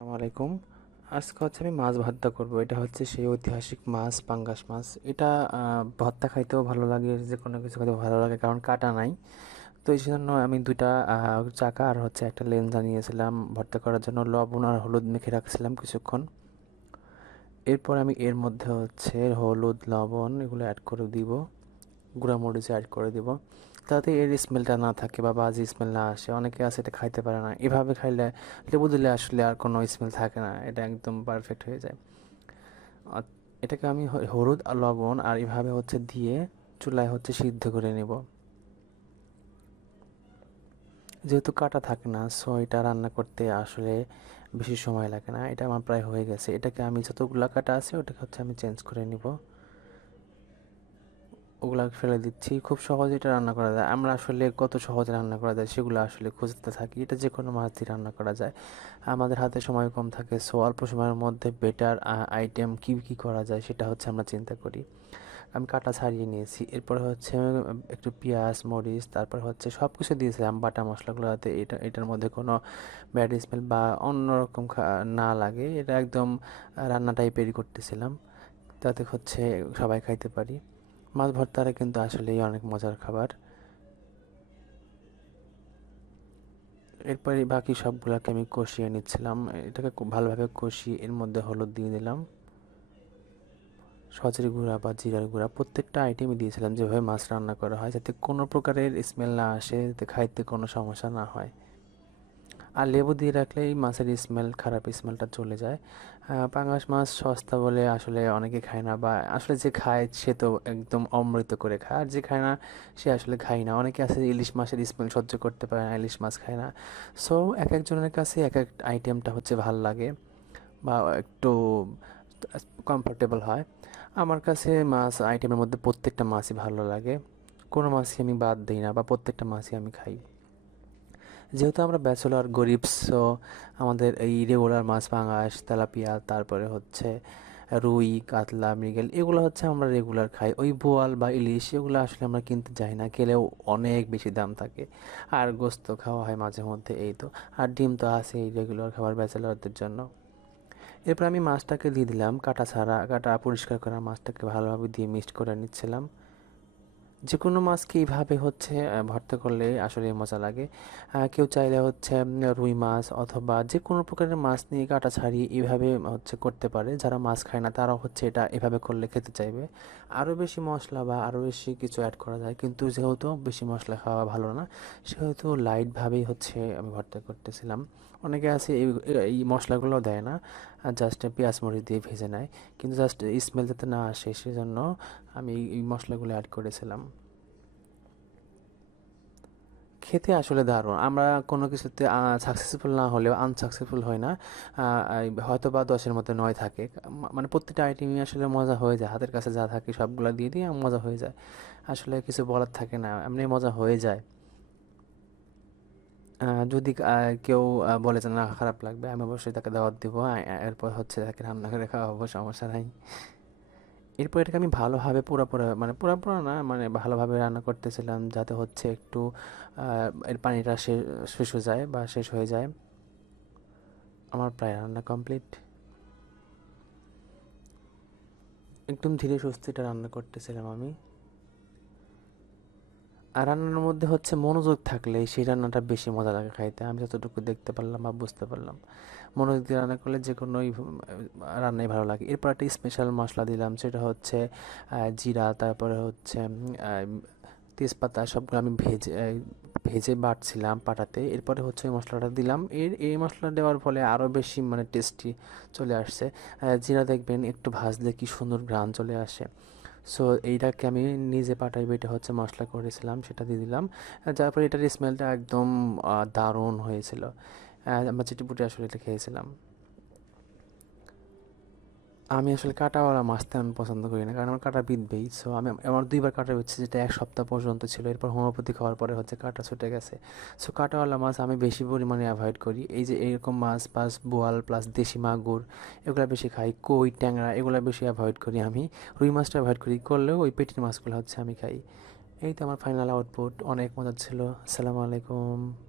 আসসালামু আলাইকুম। আজকে হচ্ছে আমি মাছ ভর্তা করব। এটা হচ্ছে সেই ঐতিহাসিক মাছ, পাঙ্গাস মাছ। এটা ভর্তা খাইতেও ভালো লাগে যে কোনো কিছু খাইতেও ভালো লাগে, কারণ কাটা নাই। তো এই জন্য আমি দুইটা চাকা আর হচ্ছে একটা লেন্স নিয়েছিলাম ভর্তা করার জন্য। লবণ আর হলুদ মেখে রাখছিলাম কিছুক্ষণ। এরপর আমি এর মধ্যে হচ্ছে হলুদ, লবণ এগুলো অ্যাড করে দিব। গুঁড়া মরিচ অ্যাড করে দিব। যাতে এর স্মেলটা না থাকে বা বাজে স্মেল না আসে। অনেকে আছে এটা খাইতে পারে না। এভাবে খাইলে লেবু দিলে আসলে আর কোনো স্মেল থাকে না। এটা একদম পারফেক্ট হয়ে যায়। এটাকে আমি হলুদ আর লবণ আর এভাবে হচ্ছে দিয়ে চুলায় হচ্ছে সিদ্ধ করে নেব। যেহেতু কাটা থাকে না সো এটা রান্না করতে আসলে বেশি সময় লাগে না। এটা আমার প্রায় হয়ে গেছে। এটাকে আমি যতগুলা কাটা আছে, ওটাকে হচ্ছে আমি চেঞ্জ করে নিব। ওগুলা ফেলে দিচ্ছি। খুব সহজে এটা রান্না করা যায়। আমরা আসলে কত সহজে রান্না করা যায় সেগুলো আসলে খুঁজতে থাকি। এটা যে কোনো মাছ দিয়ে রান্না করা যায়। আমাদের হাতে সময় কম থাকে, সো অল্প সময়ের মধ্যে বেটার আইটেম কী কী করা যায় সেটা হচ্ছে আমরা চিন্তা করি। আমি কাটা ছাড়িয়ে নিয়েছি। এরপরে হচ্ছে একটু পেঁয়াজ, মরিচ, তারপর হচ্ছে সব কিছু দিয়েছিলাম। বাটা মশলাগুলো যাতে এটা, এটার মধ্যে কোনো ব্যাড স্মেল বা অন্যরকম না লাগে। এটা একদম রান্না টাইপেরই করতেছিলাম। তাতে হচ্ছে সবাই খাইতে পারি। মাছ ভর্তাটা কিন্তু আসলেই অনেক মজার খাবার। এরপরে বাকি সবগুলোকে আমি কষিয়ে নিচ্ছিলাম। এটাকে ভালোভাবে কষিয়ে এর মধ্যে হলুদ দিয়ে দিলাম। সজের গুঁড়া বা জিরার গুঁড়া, প্রত্যেকটা আইটেমই দিয়েছিলাম যেভাবে মাছ রান্না করা হয়, যাতে কোনো প্রকারের স্মেল না আসে, যাতে খাইতে কোনো সমস্যা না হয়। আর লেবু দিয়ে রাখলে এই মাছের স্মেল খারাপ স্মেলটা চলে যায়। পাঙ্গাস মাছ সস্তা বলে আসলে অনেকে খায় না বা আসলে যে খায় সে তো একদম অমৃত করে খায়। আর যে খায় না, সে আসলে খায় না। অনেকে আছে ইলিশ মাছের স্মেল সহ্য করতে পারে না, ইলিশ মাছ খায় না। সো এক একজনের কাছে এক এক আইটেমটা হচ্ছে ভালো লাগে বা একটু কমফোর্টেবল হয়। আমার কাছে মাছ আইটেমের মধ্যে প্রত্যেকটা মাছই ভালো লাগে। কোনো মাছই আমি বাদ দিই না বা প্রত্যেকটা মাছই আমি খাই। যেহেতু আমরা ব্যাচেলর, গরিব সো আমাদের এই রেগুলার মাছ পাঙাশ তেলাপিয়া, তারপরে হচ্ছে রুই, কাতলা, মৃগেল, এগুলো হচ্ছে আমরা রেগুলার খাই। ওই বোয়াল বা ইলিশ, এগুলো আসলে আমরা কিনতে যাই না, খেলেও অনেক বেশি দাম থাকে। আর গোস্ত খাওয়া হয় মাঝে মধ্যে, এই তো। আর ডিম তো আছেই রেগুলার খাবার ব্যাচেলরদের জন্য। এরপর আমি মাছটাকে দিয়ে দিলাম, কাটা ছাড়া, কাটা পরিষ্কার করা মাছটাকে ভালোভাবে দিয়ে মিক্সড করে নিচ্ছিলাম। যে কোনো মাছকে এইভাবে হচ্ছে ভর্তা করলে আসলে মজা লাগে। কেউ চাইলে হচ্ছে রুই মাছ অথবা যে কোনো প্রকারের মাছ নিয়ে কাটা ছাড়িয়ে এইভাবে হচ্ছে করতে পারে। যারা মাছ খায় না, তারাও হচ্ছে এটা এভাবে করলে খেতে চাইবে। আরও বেশি মশলা বা আরও বেশি কিছু অ্যাড করা যায়। কিন্তু যেহেতু বেশি মশলা খাওয়া ভালো না, সেহেতু লাইটভাবেই হচ্ছে আমি ভর্তা করতেছিলাম। অনেকে আছে এই এই মশলাগুলো দেয় না। জাস্ট পেঁয়াজ মরিচ দিয়ে ভেজে নেয়। কিন্তু জাস্ট স্মেল যাতে না আসে, সেজন্য আমি এই মশলাগুলো অ্যাড করেছিলাম। খেতে আসলে দারুণ। আমরা কোনো কিছুতে সাকসেসফুল না হলেও আনসাকসেসফুল হয় না। হয়তো বা দশের মধ্যে নয় থাকে। মানে প্রত্যেকটা আইটেমই আসলে মজা হয়ে যায়। হাতের কাছে যা থাকে সবগুলো দিয়ে দিয়ে মজা হয়ে যায়। আসলে কিছু বলার থাকে না। এমনি মজা হয়ে যায়। যদি কেউ বলে যে না, খারাপ লাগবে, আমি অবশ্যই তাকে দাওয়াত দিব। এরপর হচ্ছে তাকে রান্না করে খাওয়াবো, সমস্যা নাই। এরপর এটাকে আমি ভালোভাবে পুরো পুরো মানে পুরো পুরো না মানে ভালোভাবে রান্না করতেছিলাম যাতে হচ্ছে একটু এর পানিটা শেষ হয়ে যায় বা শেষ হয়ে যায়। আমার প্রায় রান্না কমপ্লিট। একদম ধীরে সুস্থে এটা রান্না করতেছিলাম আমি। রান্নার মধ্যে হচ্ছে মনোযোগ থাকলে সেই রান্নাটা বেশি মজা লাগে খাইতে। আমি যতটুকু দেখতে পারলাম বা বুঝতে পারলাম। মনোযোগ দিয়ে রান্না করলে যে কোনোই রান্নাই ভালো লাগে। এরপর একটা স্পেশাল মশলা দিলাম, সেটা হচ্ছে জিরা, তারপরে হচ্ছে তেজপাতা সবগুলো আমি ভেজে ভেজে বাটছিলাম পাটাতে। এরপরে হচ্ছে ওই মশলাটা দিলাম। এর, এই মশলা দেওয়ার ফলে আরও বেশি মানে টেস্টি চলে আসছে। জিরা দেখবেন একটু ভাজলে কি সুন্দর ঘ্রাণ চলে আসে। সো এইটাকে আমি নিজে পাটাই বেটে হচ্ছে মশলা করেছিলাম, সেটা দিয়ে দিলাম। যার ফলে এটার স্মেলটা একদম দারুণ হয়েছিল। আমরা চিটিপুটি আসলে এটা খেয়েছিলাম। আমি আসলে কাঁটাওয়ালা মাছ তেমন পছন্দ করি না, কারণ আমার কাঁটা বিঁধবেই। সো আমি আমার দুইবার কাঁটা বিচ্ছে যেটা এক সপ্তাহ পর্যন্ত ছিল। এরপর হোমিওপ্যাথি খাওয়ার পরে হচ্ছে কাঁটা ছুটে গেছে। সো কাঁটাওয়ালা মাছ আমি বেশি পরিমাণে অ্যাভয়েড করি। এই যে এরকম মাছ প্লাস বোয়াল প্লাস দেশি মাগুর, এগুলো বেশি খাই। কই, ট্যাংরা, এগুলো বেশি অ্যাভয়েড করি আমি। রুই মাছটা অ্যাভয়েড করি, করলেও ওই পেটির মাছগুলো হচ্ছে আমি খাই। এই তো আমার ফাইনাল আউটপুট অনেক মজা ছিল। আসসালামু আলাইকুম।